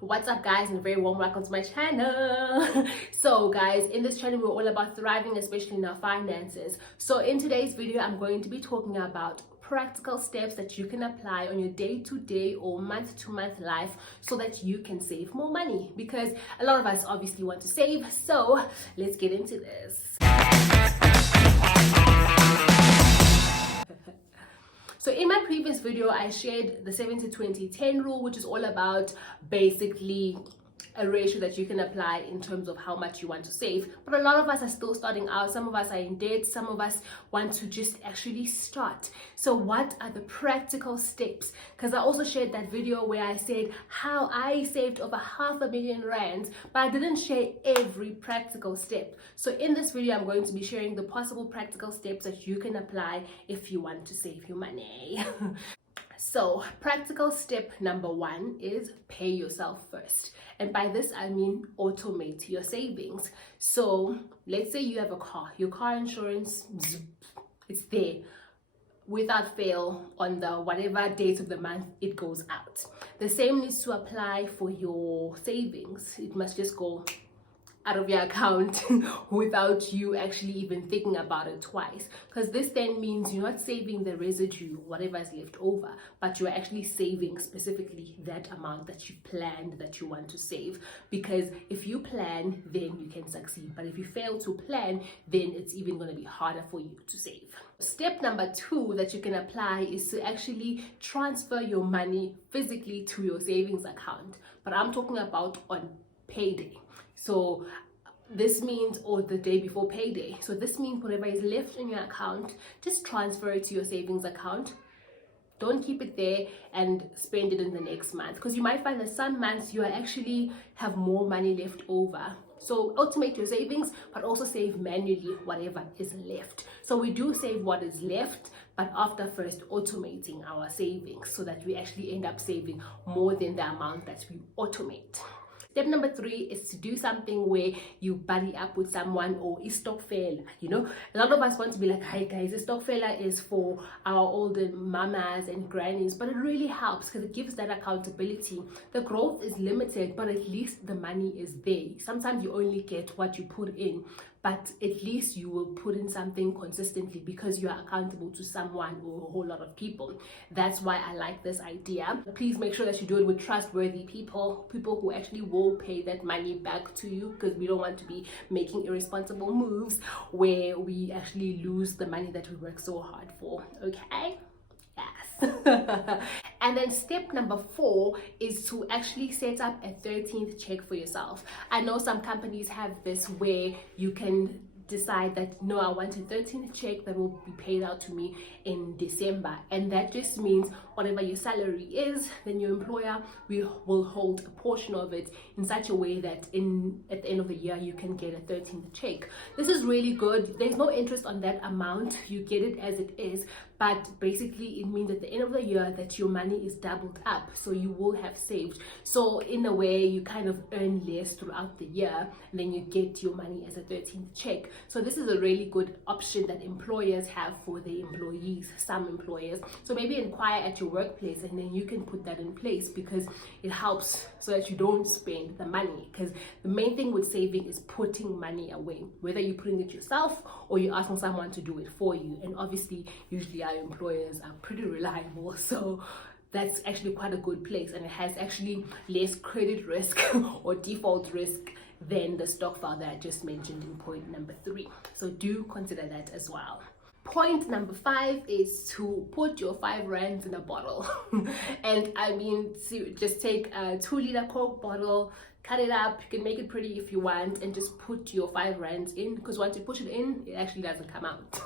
What's up guys, and a very warm welcome to my channel. So guys, in this channel we're all about thriving, especially in our finances. So in today's video I'm going to be talking about practical steps that you can apply on your day-to-day or month-to-month life so that you can save more money, because a lot of us obviously want to save. So let's get into this. So in my previous video, I shared the 70-20-10 rule, which is all about basically a ratio that you can apply in terms of how much you want to save. But a lot of us are still starting out. Some of us are in debt. Some of us want to just actually start. So what are the practical steps? Because I also shared that video where I said how I saved over R500,000, but I didn't share every practical step. So in this video, I'm going to be sharing the possible practical steps that you can apply if you want to save your money. So practical step number 1 is pay yourself first. And by this, I mean automate your savings. So let's say you have a car, your car insurance, it's there without fail on the whatever date of the month it goes out. The same needs to apply for your savings. It must just go out of your account without you actually even thinking about it twice, because this then means you're not saving the residue, whatever is left over, but you're actually saving specifically that amount that you planned that you want to save. Because if you plan, then you can succeed, but if you fail to plan, then it's even going to be harder for you to save. Step number 2 that you can apply is to actually transfer your money physically to your savings account, but I'm talking about on payday. So this means, or the day before payday. So this means whatever is left in your account, just transfer it to your savings account. Don't keep it there and spend it in the next month, because you might find that some months you actually have more money left over. So automate your savings, but also save manually whatever is left. So we do save what is left, but after first automating our savings so that we actually end up saving more than the amount that we automate. Step number 3 is to do something where you buddy up with someone, or a stokfela. You know, a lot of us want to be like, hi guys, a stokfela is for our older mamas and grannies, but it really helps because it gives that accountability. The growth is limited, but at least the money is there. Sometimes you only get what you put in, but at least you will put in something consistently because you are accountable to someone or a whole lot of people. That's why I like this idea. Please make sure that you do it with trustworthy people who actually will pay that money back to you, because we don't want to be making irresponsible moves where we actually lose the money that we work so hard for. Okay? Yes. And then step number 4 is to actually set up a 13th check for yourself. I know some companies have this where you can decide that, no, I want a 13th check that will be paid out to me in December, and that just means whatever your salary is, then your employer will hold a portion of it in such a way that at the end of the year you can get a 13th check. This is really good. There's no interest on that amount, you get it as it is, but basically it means at the end of the year that your money is doubled up, so you will have saved. So in a way you kind of earn less throughout the year, and then you get your money as a 13th check. So this is a really good option that employers have for their employees, some employers. So maybe inquire at your workplace, and then you can put that in place, because it helps so that you don't spend the money. Because the main thing with saving is putting money away, whether you're putting it yourself or you're asking someone to do it for you. And obviously usually our employers are pretty reliable, so that's actually quite a good place, and it has actually less credit risk or default risk than the stokvel that I just mentioned in point number 3. So do consider that as well. Point number 5 is to put your 5 rands in a bottle. And I mean, just take a 2-liter Coke bottle, cut it up, you can make it pretty if you want, and just put your 5 rands in, because once you push it in, it actually doesn't come out.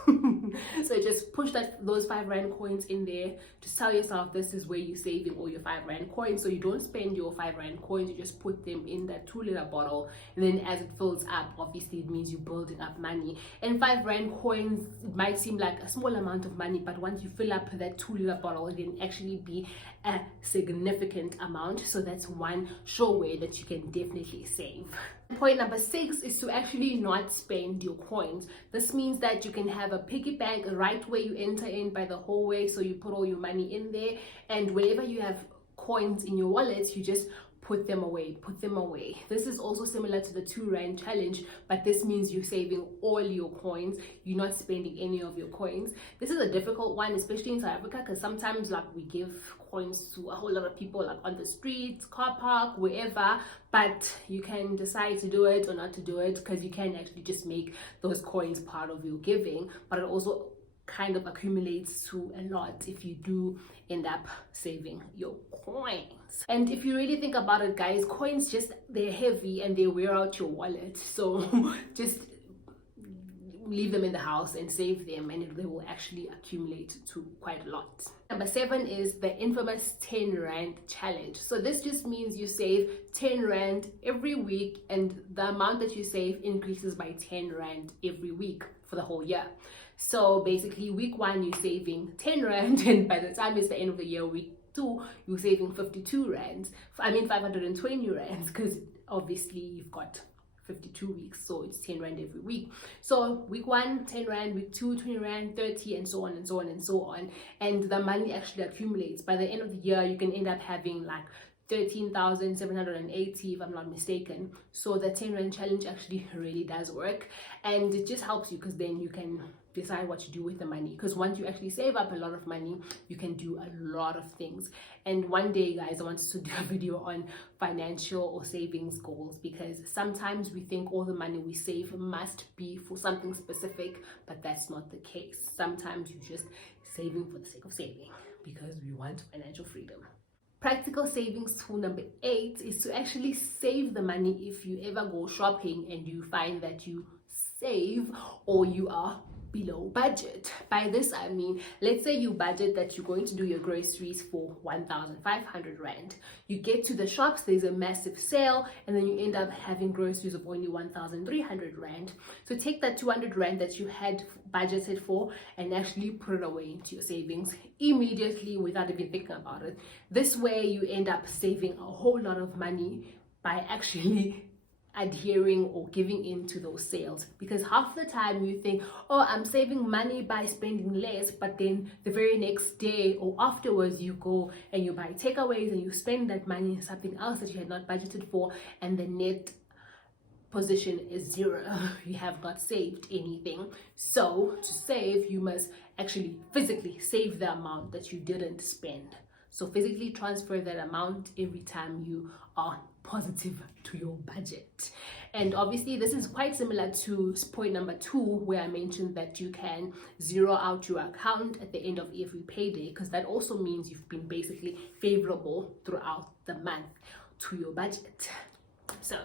So just push those 5 rand coins in there. Just tell yourself this is where you're saving all your 5 rand coins, so you don't spend your 5 rand coins, you just put them in that 2-liter bottle, and then as it fills up, obviously it means you're building up money. And 5 rand coins might seem like a small amount of money, but once you fill up that 2-liter bottle, it can actually be a significant amount. So that's one sure way that you can definitely save. Point number 6 is to actually not spend your coins. This means that you can have a piggy bank right where you enter in by the hallway, so you put all your money in there, and wherever you have coins in your wallet, you just put them away, put them away. This is also similar to the 2 Rand challenge, but this means you're saving all your coins. You're not spending any of your coins. This is a difficult one, especially in South Africa, because sometimes like we give coins to a whole lot of people, like on the streets, car park, wherever, but you can decide to do it or not to do it, because you can actually just make those coins part of your giving, but it also kind of accumulates to a lot if you do end up saving your coins. And if you really think about it, guys, coins just, they're heavy and they wear out your wallet, so just leave them in the house and save them, and they will actually accumulate to quite a lot. Number 7 is the infamous 10 Rand challenge. So this just means you save 10 Rand every week, and the amount that you save increases by 10 Rand every week for the whole year. So basically week 1 you're saving 10 Rand, and by the time it's the end of the year, week 2 you're saving 52 Rands. 520 Rands, because obviously you've got 52 weeks, so it's 10 Rand every week. So week 1 10 Rand, week 2 20 Rand, 30, and so on and so on and so on, and the money actually accumulates. By the end of the year you can end up having like 13,780 if I'm not mistaken. So the 10 Rand challenge actually really does work, and it just helps you because then you can decide what to do with the money, because once you actually save up a lot of money, you can do a lot of things. And one day, guys, I want to do a video on financial or savings goals, because sometimes we think all the money we save must be for something specific, but that's not the case. Sometimes you're just saving for the sake of saving because we want financial freedom. Practical savings tool number 8 is to actually save the money if you ever go shopping and you find that you save or you are below budget. By this I mean, let's say you budget that you're going to do your groceries for 1,500 Rand. You get to the shops, there's a massive sale, and then you end up having groceries of only 1,300 Rand. So take that 200 Rand that you had budgeted for and actually put it away into your savings immediately without even thinking about it. This way you end up saving a whole lot of money by actually adhering or giving in to those sales, because half the time you think, oh, I'm saving money by spending less, but then the very next day or afterwards you go and you buy takeaways and you spend that money on something else that you had not budgeted for, and the net position is 0. You have not saved anything. So to save, you must actually physically save the amount that you didn't spend. So physically transfer that amount every time you are positive to your budget. And obviously this is quite similar to point number 2, where I mentioned that you can zero out your account at the end of every payday, because that also means you've been basically favorable throughout the month to your budget. So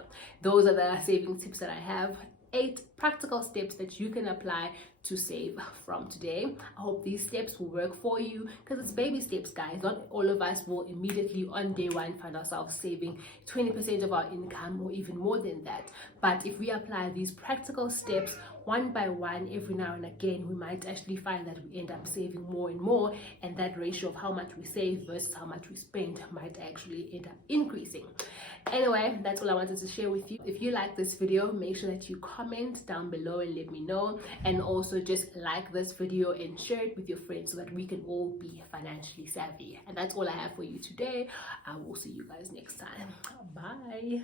those are the saving tips that I have. 8 practical steps that you can apply to save from today. I hope these steps will work for you, because it's baby steps, guys. Not all of us will immediately on day 1 find ourselves saving 20% of our income or even more than that. But if we apply these practical steps one by one every now and again, we might actually find that we end up saving more and more, and that ratio of how much we save versus how much we spend might actually end up increasing. Anyway, that's all I wanted to share with you. If you like this video, make sure that you comment down below and let me know, and also just like this video and share it with your friends so that we can all be financially savvy. And that's all I have for you today. I will see you guys next time. Bye.